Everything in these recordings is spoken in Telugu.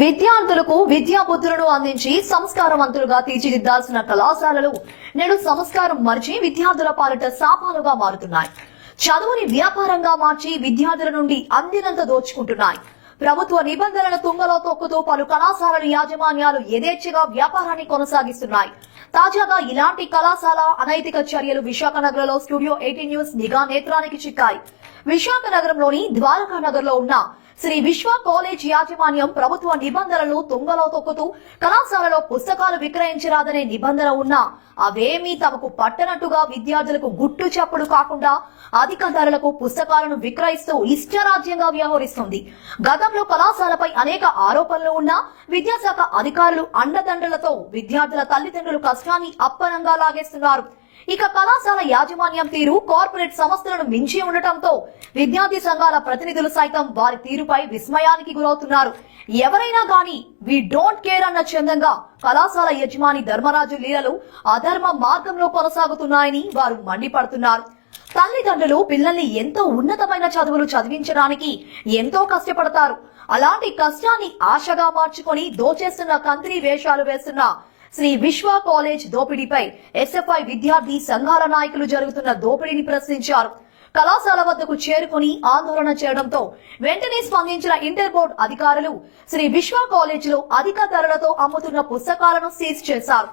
విద్యార్థులకు విద్యా బుద్ధులను అందించి సంస్కారవంతులుగా తీర్చిదిద్దాల్సిన కళాశాలలు నేడు సంస్కారం మరిచి విద్యార్థుల పాలిట శాపాలుగా మారుతున్నాయి. చదువుని వ్యాపారంగా మార్చి విద్యార్థుల నుండి అందినంత దోచుకుంటున్నాయి. ప్రభుత్వ నిబంధనల తుంగలో తొక్కుతూ పలు కళాశాలల యాజమాన్యాలు యథేచ్ఛగా వ్యాపారాన్ని కొనసాగిస్తున్నాయి. తాజాగా ఇలాంటి కళాశాల అనైతిక చర్యలు విశాఖ నగరంలో స్టూడియో ఎయిటీ న్యూస్ నిఘా నేత్రానికి చిక్కాయి. విశాఖ నగరంలోని ద్వారకా నగర్లో ఉన్న శ్రీ విశ్వ కాలేజ్ యాజమాన్యం ప్రభుత్వ నిబంధనలు తుంగలో తొక్కుతూ కళాశాలలో పుస్తకాలు విక్రయించరాదనే నిబంధన ఉన్నా అవేమీ తమకు పట్టనట్టుగా విద్యార్థులకు గుట్టు చప్పుడు కాకుండా అధిక ధరలకు పుస్తకాలను విక్రయిస్తూ ఇష్టరాజ్యంగా వ్యవహరిస్తుంది. గతంలో కళాశాలపై అనేక ఆరోపణలు ఉన్నా విద్యాశాఖ అధికారులు అండదండలతో విద్యార్థుల తల్లిదండ్రులు కష్టాన్ని అప్పనంగా లాగేస్తున్నారు. ఇక కళాశాల యాజమాన్యం తీరు కార్పొరేట్ సంస్థలను మించి ఉండటంతో విద్యార్థి సంఘాల ప్రతినిధులు సైతం వారి తీరుపై విస్మయానికి గురవుతున్నారు. ఎవరైనా గాని వి డోంట్ కేర్ అన్న చందంగా కళాశాల యజమాని ధర్మరాజు లీలలు అధర్మ మార్గంలో కొనసాగుతున్నాయని వారు మండిపడుతున్నారు. తల్లిదండ్రులు పిల్లల్ని ఎంతో ఉన్నతమైన చదువులు చదివించడానికి ఎంతో కష్టపడతారు. అలాంటి కష్టాన్ని ఆశగా మార్చుకొని దోచేస్తున్న కంత్రి వేషాలు వేస్తున్న శ్రీ విశ్వ కాలేజ్ దోపిడీపై ఎస్ఎఫ్ఐ విద్యార్థి సంఘాల నాయకులు జరుగుతున్న దోపిడీని ప్రశ్నించారు. కళాశాల వద్దకు చేరుకుని ఆందోళన చేయడంతో వెంటనే స్పందించిన ఇంటర్ బోర్డు అధికారులు శ్రీ విశ్వ కాలేజ్లో అధిక ధరలతో అమ్ముతున్న పుస్తకాలను సీజ్ చేశారు.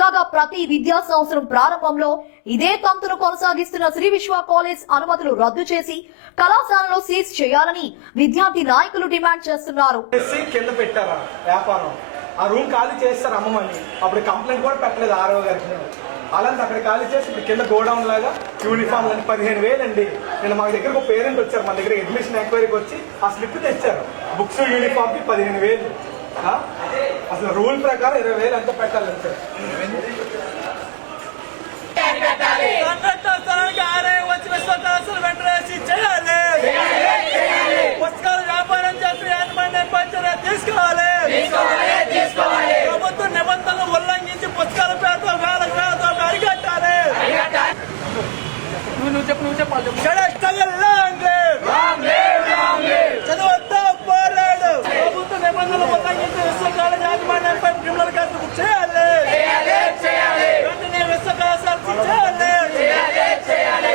కాగా ప్రతి విద్యా సంవత్సరం ప్రారంభంలో ఇదే తంతును కొనసాగిస్తున్న శ్రీ విశ్వ కాలేజ్ అనుమతులు రద్దు చేసి కళాశాలలో సీజ్ చేయాలని విద్యార్థి నాయకులు డిమాండ్ చేస్తున్నారు. కింద పెట్టారా వ్యాపారం? ఆ రూమ్ ఖాళీ చేస్తారు అమ్మమని అప్పుడు కంప్లైంట్ కూడా పెట్టలేదు ఆరో గారికి అలాంటి అక్కడ ఖాళీ చేసి ఇప్పుడు కింద గోడౌన్ లాగా యూనిఫామ్ అని పదిహేను వేలు అండి నేను మా దగ్గర ఒక పేరెంట్ వచ్చారు మన దగ్గర అడ్మిషన్ ఎంక్వైరీకి వచ్చి ఆ స్లిప్ తెచ్చారు. బుక్స్ యూనిఫామ్కి పదిహేను వేలు. అసలు రూల్ ప్రకారం ఇరవై వేలు ఎంత పెట్టాలి సార్ తీసుకోవాలి స్థలానికి ఆదాయం వచ్చిన స్వతహాసులు వెంటనే సీజ్ చేయాలి పుస్తకాలు వ్యాపారం చేస్తే యాజమాన్యం పంచన తీసుకోవాలి ప్రభుత్వ నిబంధనలు ఉల్లంఘించి పుస్తకాల పేరుతో వేల వేలతో అరికట్టాలి నువ్వు నువ్వు చెప్పు నువ్వు చెప్పాలి. చదువుతా పోరాడు. ప్రభుత్వ నిబంధనలు ఉల్లంఘించి విశ్వకాల యాజమాన్యంపై క్రిమినల్ కేసు చేయాలి. వెంటనే విశ్వకళాశాల చేయాలి.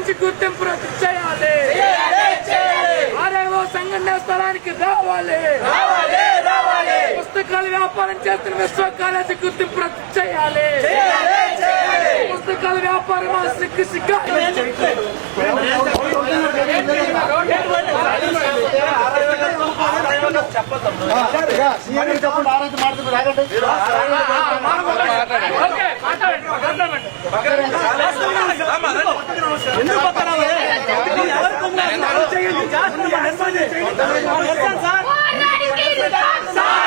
స్పందించి గుర్తింపు రద్దు చేయాలి ఆర్ఐఓ సంఘటన స్థలానికి రావాలి పుస్తకాల వ్యాపారం చేస్తున్న విశ్వ కాలేజీ గుర్తింపు రద్దు చేయాలి పుస్తకాల వ్యాపారం సిగ్గు సిగ్గు మాట్లాడండి ఎందుకు పక్కన ఎవరు కుమ్మారు చేయండి సార్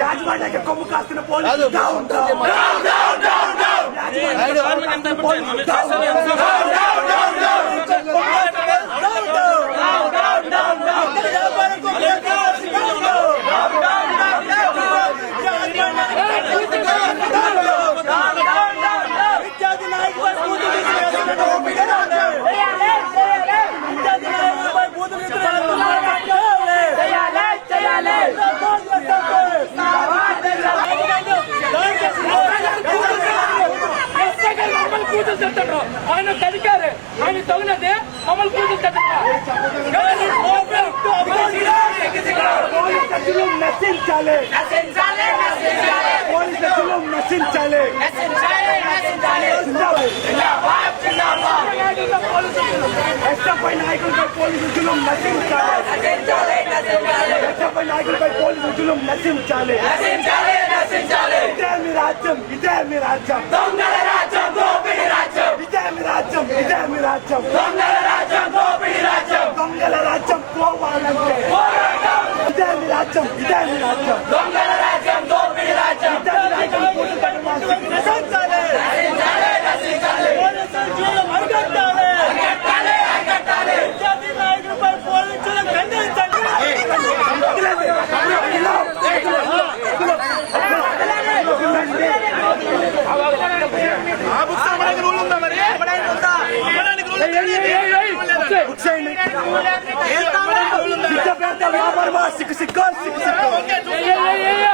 రాజమండ్రికి కొమ్ము కాస్తున్న పోలీసు ఎంత చేశారు ఆయన అధికారి ఆయన తగినది మమ్మల్ని గురించి నశించాలి పోలీసులు నశించాలి ఎస్ఎఫ్ఐ నాయకులపై పోలీసు జులుం నశించాలి ఎస్ఎఫ్ఐ నాయకులపై పోలీసు జులుం నశించాలి ఇదే మీ రాజ్యం ఇదే మీ రాజ్యం ராஜ்யம். தொங்கல ராஜ்யம் கோபிடி ராஜ்யம். தொங்கல ராஜ்யம் கோவாலம் இதானி ராஜ்யம் இதானி ராஜ்யம். தொங்கல ராஜ்யம் கோபிடி ராஜ்யம். இதானி ராஜ்யம் போட்டு கட்டுமா சந்தாலே சந்தாலே சந்தாலே போலீஸ் ஜீவ மர்கட்டாலே மர்கட்டாலே மர்கட்டாலே இதானி நாயகர் பை போலீஸ் கண்டே தண்ணி கண்டே கண்டே Давай, Барбасик, сикосик, сикосик.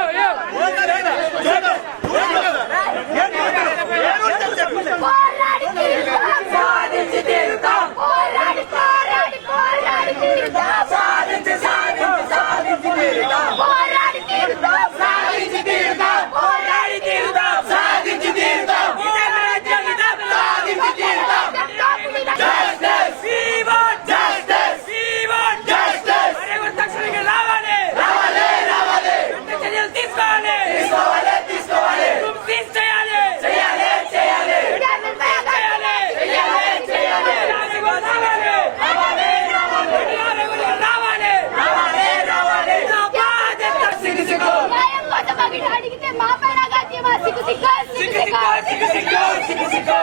వ్యాపారం సిగ్గు సిగ్గు సిగ్గు సిగ్గు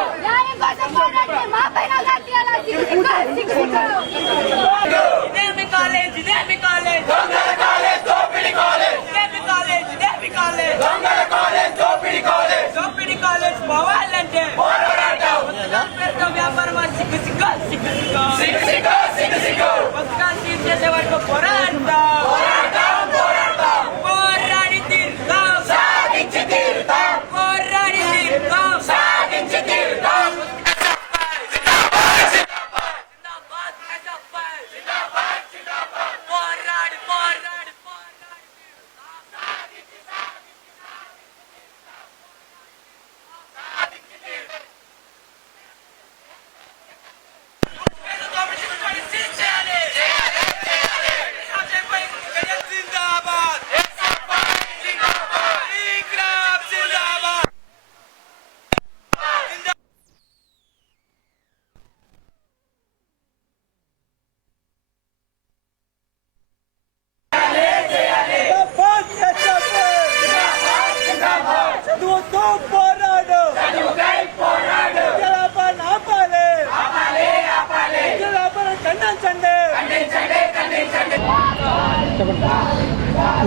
సిగ్గు సిగ్గు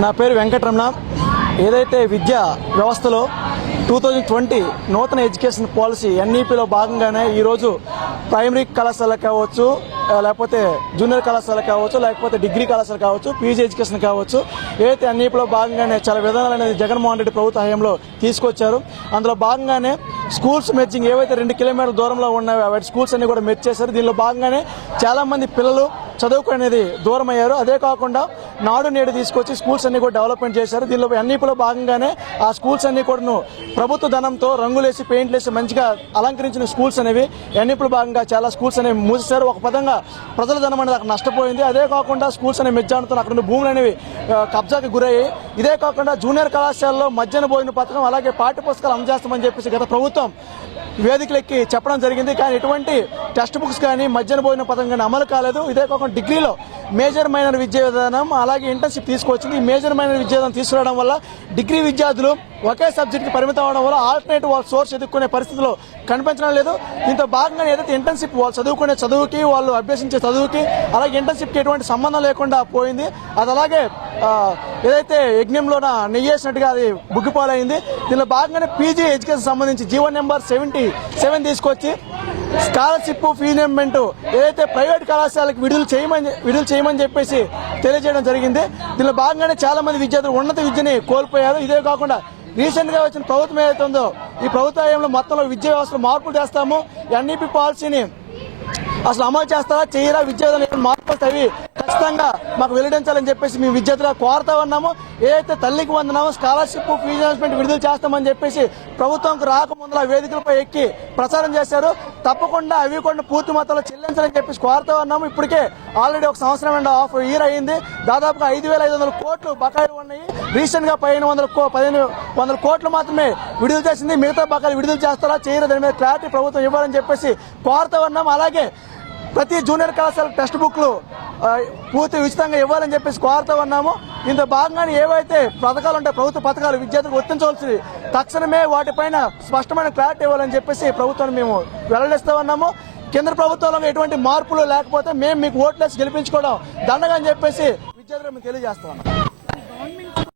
నా పేరు వెంకటరమణ. ఏదైతే విద్యా వ్యవస్థలో టూ థౌజండ్ ట్వంటీ నూతన ఎడ్యుకేషన్ పాలసీ ఎన్ఈపిలో భాగంగానే ఈరోజు ప్రైమరీ కళాశాల కావచ్చు లేకపోతే జూనియర్ కళాశాల కావచ్చు లేకపోతే డిగ్రీ కళాశాల కావచ్చు పీజీ ఎడ్యుకేషన్ కావచ్చు ఏదైతే ఎన్ఈపిలో భాగంగానే చాలా విధానాలు అనేది జగన్మోహన్ రెడ్డి ప్రభుత్వ హయాంలో తీసుకొచ్చారు. అందులో భాగంగానే స్కూల్స్ మెర్జింగ్ ఏవైతే రెండు కిలోమీటర్ల దూరంలో ఉన్నాయో వాటి స్కూల్స్ అన్ని కూడా మెర్జ్ చేశారు దీనిలో భాగంగానే చాలామంది పిల్లలు చదువుకునేది దూరం అయ్యారు అదే కాకుండా నాడు నేడు తీసుకొచ్చి స్కూల్స్ అన్ని కూడా డెవలప్మెంట్ చేశారు. దీనిలో ఎన్ఈపిలో భాగంగానే ఆ స్కూల్స్ అన్ని కూడాను ప్రభుత్వ ధనంతో రంగులేసి పెయింట్లేసి మంచిగా అలంకరించిన స్కూల్స్ అనేవి ఎన్ఈపిలో భాగంగా చాలా స్కూల్స్ అనేవి మూసేశారు. ఒక పదంగా ప్రజల ధనం అనేది అక్కడ నష్టపోయింది. అదే కాకుండా స్కూల్స్ అనేవి మెజ్జానుతో అక్కడ భూములు అనేవి కబ్జాకి గురయ్యాయి. ఇదే కాకుండా జూనియర్ కళాశాలలో మధ్యాహ్న భోజన పథకం అలాగే పాఠ్య పుస్తకాలు అందజేస్తామని చెప్పేసి గత ప్రభుత్వం వేదికలెక్కి చెప్పడం జరిగింది. కానీ ఎటువంటి టెక్స్ట్ బుక్స్ కానీ మధ్యాహ్న భోజన పథకం కానీ అమలు కాలేదు. ఇదే కాకుండా డిగ్రీలో మేజర్ మైనర్ విద్యా విధానం అలాగే ఇంటర్న్షిప్ తీసుకొచ్చింది. ఈ మేజర్ మైనర్ విద్యా విధానం తీసుకురావడం వల్ల డిగ్రీ విద్యార్థులు ఒకే సబ్జెక్ట్కి పరిమితం అవడం వల్ల ఆల్టర్నేటివ్ వాళ్ళ సోర్స్ ఎదుర్కొనే పరిస్థితిలో కనిపించడం లేదు. దీంతో భాగంగా ఏదైతే ఇంటర్న్షిప్ వాళ్ళు చదువుకునే చదువుకి వాళ్ళు అభ్యసించే చదువుకి అలాగే ఇంటర్న్షిప్కి ఎటువంటి సంబంధం లేకుండా పోయింది. అది అలాగే ఏదైతే యజ్ఞంలోన నెయ్యేసినట్టుగా అది బుగ్గిపాలైంది. దీనిలో భాగంగానే పీజీ ఎడ్యుకేషన్ సంబంధించి జీవో నెంబర్ సెవెంటీ సెవెన్ తీసుకొచ్చి స్కాలర్షిప్ ఫీజమెంట్ ఏదైతే ప్రైవేట్ కళాశాలకు విడుదల చేయమని విడుదల చేయమని చెప్పేసి తెలియజేయడం జరిగింది. దీనిలో భాగంగానే చాలా మంది విద్యార్థులు ఉన్నత విద్యని కోల్పోయారు. ఇదే కాకుండా రీసెంట్గా వచ్చిన ప్రభుత్వం ఏదైతే ఉందో ఈ ప్రభుత్వంలో మొత్తంలో విద్యా వ్యవస్థలో మార్పులు చేస్తాము. ఎన్ఈపి పాలసీని అసలు అమలు చేస్తారా చేయరా విద్యార్థులు అవి ఖచ్చితంగా మాకు వెల్లడించాలని చెప్పేసి మేము విద్యార్థులకు కోరుతా ఉన్నాము. ఏదైతే తల్లికి వందనామో స్కాలర్షిప్ ఫీజు అనౌన్స్మెంట్ విడుదల చేస్తామని చెప్పేసి ప్రభుత్వంకు రాకముందు ఆ వేదికలపై ఎక్కి ప్రచారం చేశారు. తప్పకుండా అవి కూడా పూర్తి మొత్తంలో చెల్లించాలని చెప్పేసి కోరుతా ఉన్నాము. ఇప్పటికే ఆల్రెడీ ఒక సంవత్సరం అండ్ హాఫ్ ఇయర్ అయింది. దాదాపుగా ఐదు వేల ఐదు వందల కోట్లు బకాయిలు ఉన్నాయి. రీసెంట్గా పదిహేను వందల కో- పదిహేను వందల కోట్లు మాత్రమే విడుదల చేసింది. మిగతా బకాయిలు విడుదల చేస్తారా చేయరా? దాని మీద క్లారిటీ ప్రభుత్వం ఇవ్వాలని చెప్పేసి కోరుతా ఉన్నాం అలాగే ప్రతి జూనియర్ కళాశాల టెక్స్ట్ బుక్లు పూర్తి ఉచితంగా ఇవ్వాలని చెప్పేసి కోరుతూ ఉన్నాము. ఇందులో భాగంగానే ఏవైతే పథకాలు ఉంటాయి ప్రభుత్వ పథకాలు విద్యార్థులకు వర్తించవలసింది తక్షణమే వాటిపైన స్పష్టమైన క్లారిటీ ఇవ్వాలని చెప్పేసి ప్రభుత్వాన్ని మేము వెల్లడిస్తూ ఉన్నాము. కేంద్ర ప్రభుత్వంలో ఎటువంటి మార్పులు లేకపోతే మేము మీకు ఓట్లేసి గెలిపించుకోవడం దండగా అని చెప్పేసి విద్యార్థులకు మేము తెలియజేస్తా ఉన్నాం.